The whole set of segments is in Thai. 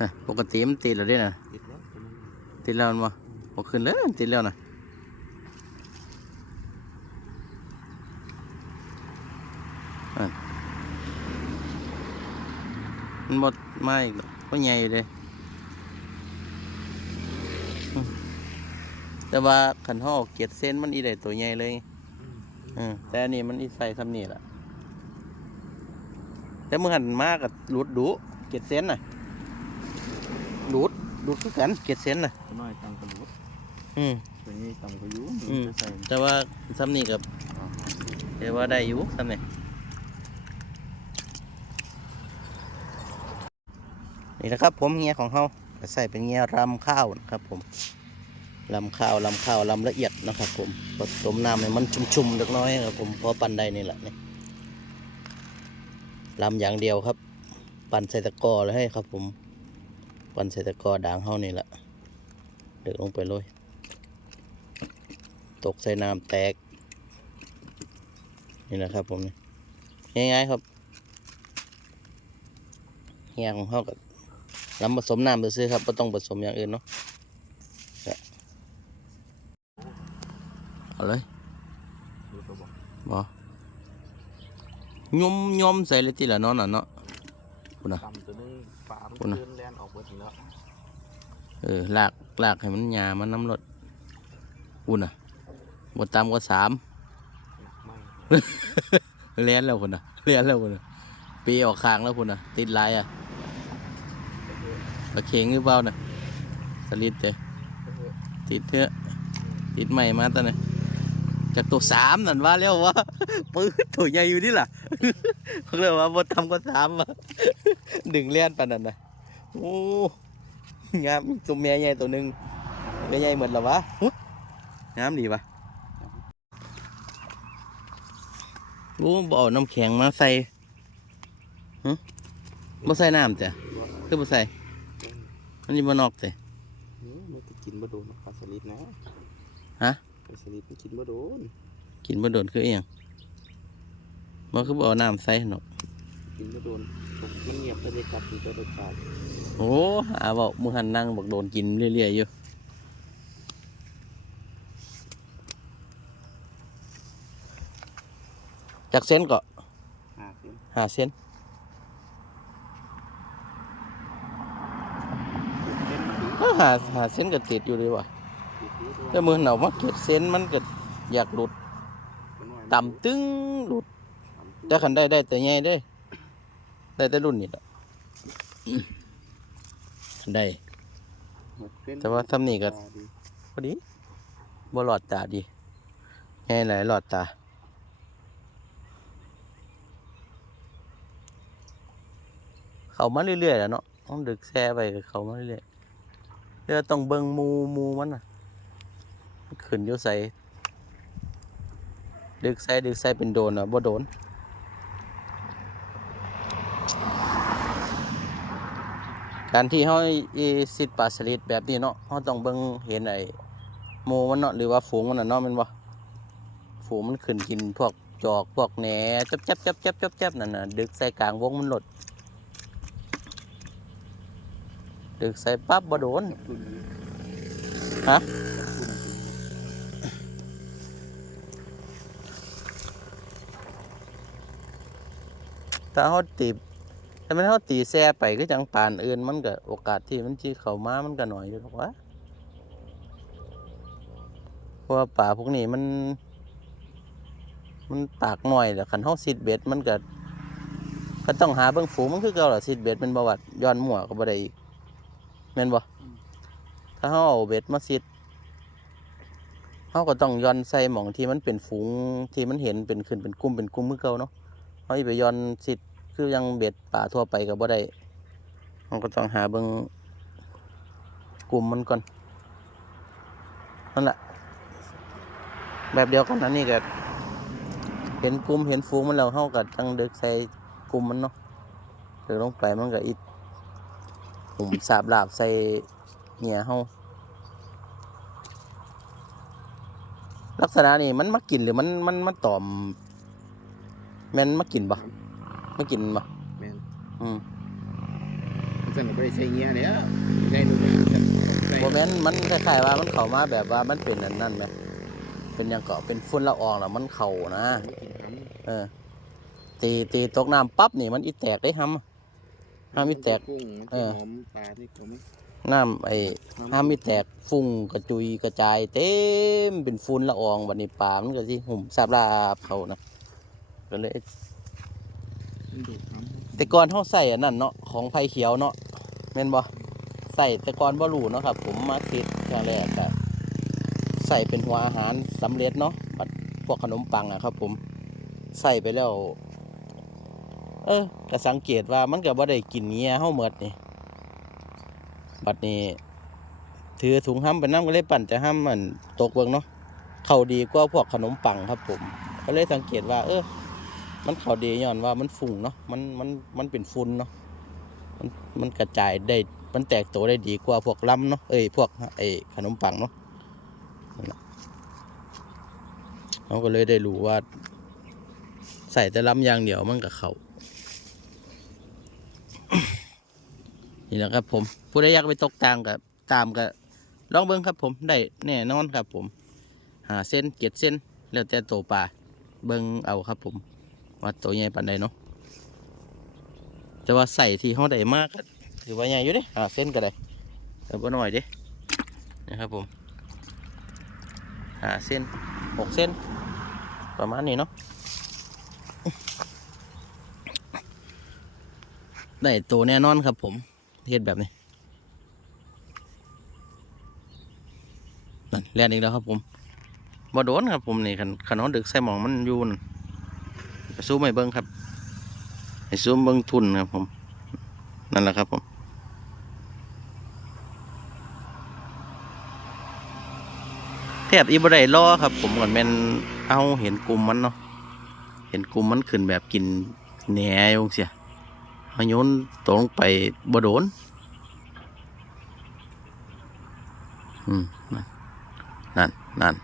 ฮะปกติมันติดแล้วเด้น่ะติดแล้วตัวนี้ติดแล้วมันบ่บ่ขึ้นเลยมันติดแล้วน่ะอะมันบ่มาอีกหรอกก็ใหญ่อยู่เด้อืมแต่ว่าคันเฮาเอาเกียดเส้นมันอีได้ตัวใหญ่เลยอืมอืมแต่อันนี้มันอีไฟทำนี่แหละแต่มึงหันมากกับรูดดูเกียดเส้นน่ะ รูดรูดคือกันเกียดเส้นน่ะตัวน้อยตังกระดูดอืมตัวนี้ตังกระยุอืมจะใส่แต่ว่าทำนี่กับเดี๋ยวว่าได้อยู่ทำนี่นี่นะครับผมเงี้ยของเขาก็ใส่เป็นเงี้ยรำข้าวนะครับผมลำข้าวลำข้าวลำละเอียดนะครับผมผสมน้ำให้มันชุ่มๆเล็กน้อยครับผมพอปั่นได้นี่แหละนี่ลำอย่างเดียวครับ ปั่นใส่ตะกร้อเลยให้ครับผม ปั่นใส่ตะกร้อด่างเฮานี่แหละเดือดลงไปเลย ตกใส่น้ำแตก นี่นะครับผมนี่ง่ายๆครับเฮียของเขากับลำผสมน้ำไปซื้อครับไม่ต้องผสมอย่างอื่นเนาะเอาเลยบอยมยมใส่เลยทีละนาะน่ะเนาะคุณน่ะ คุณน่ะเลื่อนแลนออกหมดแล้วเออลากลากให้มันหยามันน้ำรดอุ่นอะหมดตามก็สามไม่เลี้ยนแล้วคุณน่ะเลี้ยนแล้วคุณน่ะปีออกคางแล้วคุณน่ะติดลายอะตะเข็งหรือเปล่าน่ะสลิดเจติดเถอะติดใหม่มาตอนนี้จากตัวสามนั่นว่าแล้วว่าปื้ดตัวใหญ่อยู่นี่ล่ะเขาเรียกว่าบดทำก็สามอะดึงเลี้ยนปานนั้นนะ โอ้งามตัวแม่ใหญ่ตัวหนึ่งแม่ใหญ่เหมือนหรอวะอุ๊ยงามดีปะโอ้บ่เอาน้ำแข็งมาใส่หึบ่ใส่น้ำจ้ะคือบ่ใส่มันนี่บ่นอกจ้ะเออมันจะกินบ่โดนปลาสลิดนะฮะปลาสลิดมันกินบ่โดนกินบ่โดนคืออีหยังมันคือบ่เอาน้ำใส่เนาะ กินบ่โดนมันเงียบไปเลยกัดอยู่ตัวเด็ดขาดโอ้หาบอกมือหันนั่งบอกโดนกินเรื่อยๆอยู่จากเส้นก็หาสิหาเส้นเล่นดีก็หาหาเส้นก็ติดอยู่ดีว่ะติดอยู่ด้วยแต่มือเหนามาเก็ดเส้นมันก็อยากหลุดตัวน้อยต่ำตึ้งหลุดต่ำแต่ขันได้ได้แต่ใหญ่ได้ ได้แต่รุ่นนี้แหละคันได้หมดเป็นแต่ว่าทำนี่ก็ตาดีพอดีบ่หลอดตาดีใหญ่หลายหลอดตาเขามาเรื่อยๆแหล้วเนาะต้องดึกแซ่ไปกับเขามาเรื่อยๆเดี๋ยวต้องเบิ่งหมูหมูมันน่ะมันขึ้นอยู่ใส่ดึกใส่ดึกใส่เป็นโดนอะบ่โดน การที่เฮาอีสิทธิ์ปลาสลิดแบบนี้เนาะเฮาต้องเบิ่งเห็นไอ้หมูมันเนาะหรือว่าฝูงมันน่ะเนาะแม่นบ่ฝูงมันขึ้นกินพวกจอกพวกแหนจับจับจับจับจับจับนั่นน่ะดึกใส่กลางวงมันหลด ดึกใส่ปั๊บบ่โดนฮะถ้าเฮาตี ถ้ามันเฮาตีแซ่ไปคือจังปานอื่นมันก็โอกาสที่มันสิเข้ามามันก็น้อยอยู่หรอกวะเพราะว่าป่าพวกนี้มัน มันปากหน้อยแหละคันเฮาซิดเบ็ดมันก็ก็ต้องหาเบิ่งฝูงมันคือเก่าล่ะซิดเบ็ดมันบ่วัดย้อนมั่วก็บ่ได้อีกแม่นบ่ถ้าเฮาเอาเบ็ดมาซิดเฮาก็ต้องย้อนใส่หม่องที่มันเป็นฝูงที่มันเห็นเป็นขึ้นเป็นกลุ่มเป็นกลุ่มคือเก่าเนาะเฮาไปย้อนสิทธ คือยังเบ็ดป่าทั่วไปก็บ่ได้เราก็ต้องหาเบิงกลุ่มมันก่อนนั่นแหละแบบเดียวกันอันนี้ก็เห็นกลุ่มเห็นฝูงมันแล้วเฮาก็จังเดึกใส่กลุ่มมันเนาะเดึกลงไปมันก็อีกหุ่มสาบลาบใส่เหียเฮาลักษณะนี้มันมากินหรือมันมันมาตอมแม่นมากินบ่ มากินบ่แม่นอืมสั่นก็บ่ได้ใส่เงี้ยแล้วใส่ลูกหลานสั่นใส่โมเมนต์มันคล้ายๆว่ามันเข้ามาแบบว่ามันเป็นอันนั่นไหมเป็นหยังเกาะเป็นฝุ่นละอองแล้วมันเข่านะเออ ตีตีตกน้ำปั๊บนี่มันอีแตกได้ห้ำ ห้ามอีแตกกุ้งเออ หอมปลาที่ผมน้ำไอ้ห้ามอีแตกฟุ้งกระจุยกระจายเต็มเป็นฝุ่นละอองวันนี้ปลามันก็สิหุ่มซาบลาบเขานะก็เลยมันดูดน้ำ แต่ก่อนเขาใส่อันนั้นเนาะของไผ่เขียวเนาะแม่นบ่ใส่แต่ก่อนบ่รูเนาะครับ ผมมาคิดครั้งแรกก็ใส่เป็นหัวอาหารสำเร็จเนาะบัดพวกขนมปังอะครับ ผมใส่ไปแล้ว เออก็สังเกตว่ามันก็บ่ได้กินเงี้ยเฮาหมดนี่บัดนี้ ถือถุงห้ำไปน้ำก็เลยปั่นจะห้ำมันตกเบิ่งเนาะเข้าดีกว่าพวกขนมปังครับ ผม ก็เลยสังเกตว่า เออ มันเขาดีย้อนว่ามันฝุ่งเนาะมันมันมันเป็นฝุ่นเนาะมันมันกระจายได้มันแตกตัวได้ดีกว่าพวกลำเนาะเอ้ยพวกไอ้ขนมปังเนาะเขาก็เลยได้รู้ว่า ใส่แต่ลำอย่างเดียวมันกับเขานี่แหละครับผม ผู้ใดอยากไปตกตามกับตามกับลองเบิ้งครับ ผมได้แน่นอนครับ ผม หาเส้นเกียดเส้นแล้วแต่โตปลาเบิ้งเอาครับผม ว่าตัวใหญ่ปานใดเนาะแต่ว่าใส่ที่ห้องใดมากถือว่าใหญ่อยู่เดิหาเส้นก็ได้แต่บ่น้อยเดินะครับผมหาเส้นหกเส้น ประมาณนี้เนาะได้ตัวแน่นอนครับผมเฮ็ดแบบนี้นั่นแล่นอีกแล้วครับผมบ่โดนครับผมนี่ขันขันเขาดึกใส่หมองมันยูน ซูมให้เบิ้งครับ ให้ซูมเบิ้งทุนครับผม นั่นแหละครับผมแทบอีบไดล่อครับ ผมก่อนแม่นเอาเห็นกลุ่มมันเนาะ เห็นกลุ่มมันขึ้นแบบกินแหนอยงเสียเอาโยนตรงไปบ่โดน อืม นั่น นั่น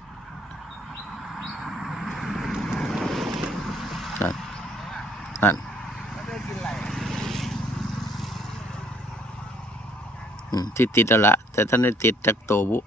นั่นที่ติดติดแล้วละแต่ท่านได้ติดจากโตบุ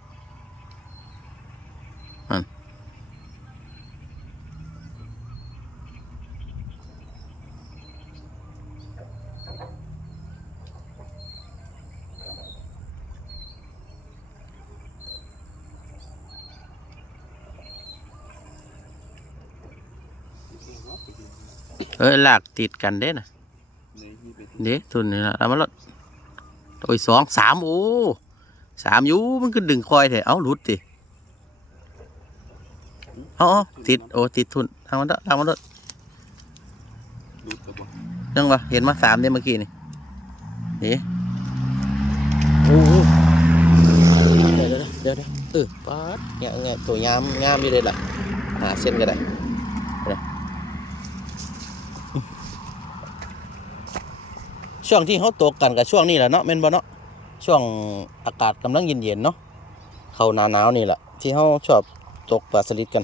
เอ้ยลากติดกันเด้นะเลยที่ไปเด้ทุนนี่ละเอามาแล้วโอ้ยสองสามโอ้สามอยู่มันก็ดึงคอยเถอะเอาหลุดดิเอาเอาติดโอ้ติดทุนทำมันเถอะทำมันเถอะดูดกระบอกยังวะเห็นมาสามเนี่ยเมื่อกี้นี่นี่โอ้โหเดี๋ยวเดี๋ยวเดี๋ยวเดี๋ยวเออป๊าดเนี่ยไงตัวยามงามอยู่เลยล่ะหาเส้นก็ได้เดี๋ยว ช่วงที่เขาตกกันกับช่วงนี้แหละเนาะแม่นบ่เนาะช่วงอากาศกำลังเย็นๆเนาะเข้าหนาหนาวนี่แหละที่เขาชอบตกปลาสลิดกัน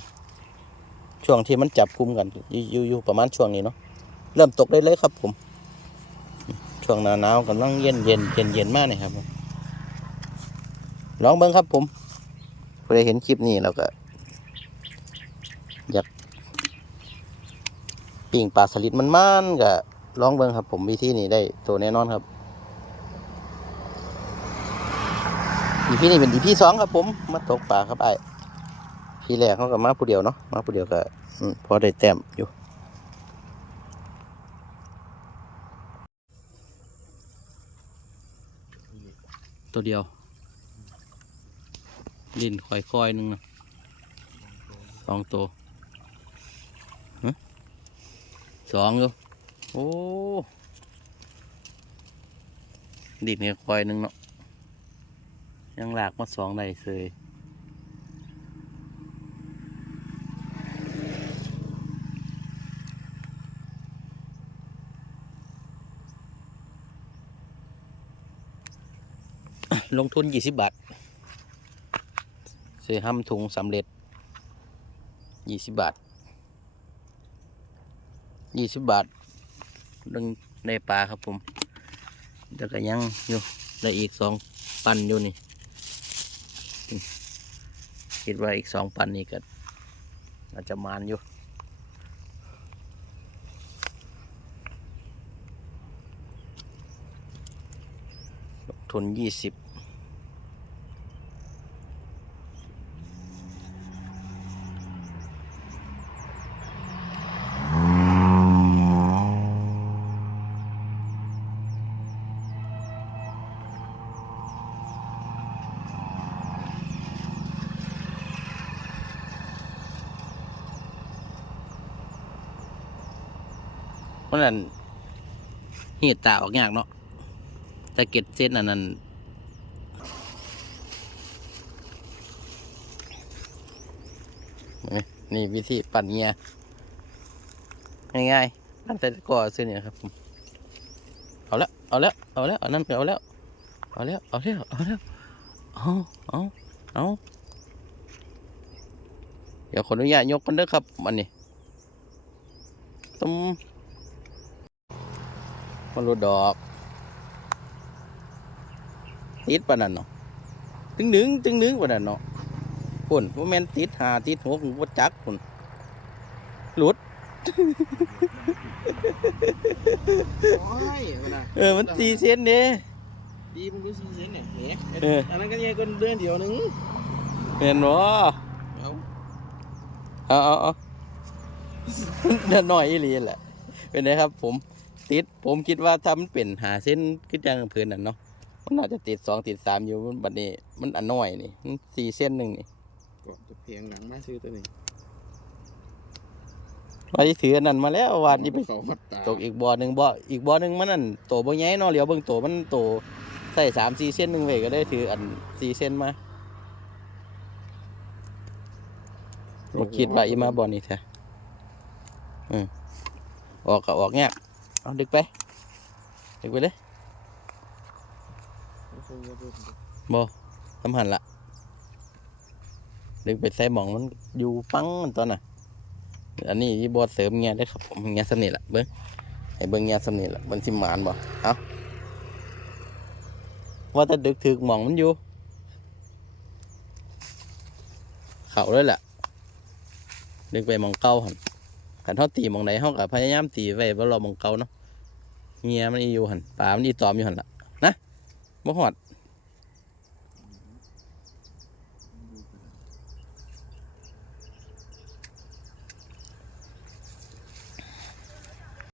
ช่วงที่มันจับกุมกันอยู่อยู่อยู่ประมาณช่วงนี้เนาะเริ่มตกได้เลยครับผม ช่วงหนาหนาวกำลังเย็นเย็นเย็นเย็นมากเลยครับลองเบิ้งครับผมพอได้เห็นคลิปนี้เราก็อยากปิ่งปลาสลิดมันมันๆก็ ลองเบิ้งครับ ผมวิธีนี้ได้ตัวแน่นอนครับอีพี่นี้เป็นอีพีสองครับ ผมมาตกปลาครับไอ้พี่แรกเขาก็มาผู้เดียวเนาะมาผู้เดียวก็พอได้แต้มอยู่ตัวเดียว ดินค่อยๆหนึงนะสองตัวสองอยู่ โอ้ดินเนี่ยค่อยหนึ่งเนาะยังหลากมาสองได้เสยลงทุนยี่สิบบาทซื้อห้ำถุงสำเร็จยี่สิบบาทยี่สิบบาท ดึงในปลาครับผมแต่ก็ยังอยู่ได้อีกสองปันอยู่นี่คิดว่าอีกสองปันนี่ก็อาจจะมานอยู่ทุนยี่สิบ เพราะนั้นเหีดตาออกยากเนาะถ้าเก็ดเส้นอันนั้นนี่วิธีปั่นเงียง่ายๆปั่นแต่ก่อซื้อเนี่ยครับผมเอาแล้วเอาแล้วเอาแล้วเอานั่นไปเอาแล้วเอาแล้วเอาแล้วเอาแล้วเอาเอาเอาเดี๋ยวขออนุญาตยกกันเด้อครับอันนี้ตุ้ม มาลูดดอกติดปานนั้นเนาะตึงหนึ่งตึงหนึ่งปานนั้นเนาะพุ่นว่าแม่นติดหาติดหกว่าจักพุ่นหลุดโอ้ยเอานะเออมันตีเซนเด้ดีมันรู้สึกเส้นเนี่ยเฮ้ยเอออันนั้นก็ยังก็เดือนเดียวหนึงเห็นบ่เอาเอาเอาเอาเดินหน่อยอีหลีแหละเป็นไงครับผม ติด ผมคิดว่าถ้ามันเป็นหาเส้นขึ้นจังเพื่อนนั่นเนาะมันน่าจะติดสองติดสามอยู่มันบัดนี้ มันอันน้อยนี่มันสี่เส้นหนึ่งนี่ก่อนจะเพียงหลังมาซื้อตัวนี้ว่าที่ถืออันนั้นมาแล้ววานนี้ไปเขาวัดตาตกอีกบ่อหนึ่งบ่ออีกบ่อหนึ่งมันนั่นโตบ่ใหญ่เนาะเหลียวเบิ่งโตมันโตใส่สามสี่เส้นหนึ่งเว้ยก็ได้ถืออันสี่เส้นมาบ่คิดว่าอีมาบ่อนี่แท้อืมออกก็ออกเงี้ย เอาดึกไป ดึกไปเลยบ่สำหันละดึกไปใส่หมองมันอยู่ปังมันตอนน่ะ อันนี้ที่บอเสริมเงี้ยได้ครับผมเงี้ยสนิทละเบิ้งให้เบิ้งเงี้ยสนิทละมันสิหมานบ่เอาว่าแต่ดึกถึกหมองมันอยู่ เข่าเลยแหละดึกไปหมองเก่าหัน ขันเขาตีมองไหนเขากับพยายามตีไว้บ่รอมองเก่าเนาะเงี้ยมันอีอยู่หันปลามันอีตอมอยู่หันละนะบ่หอด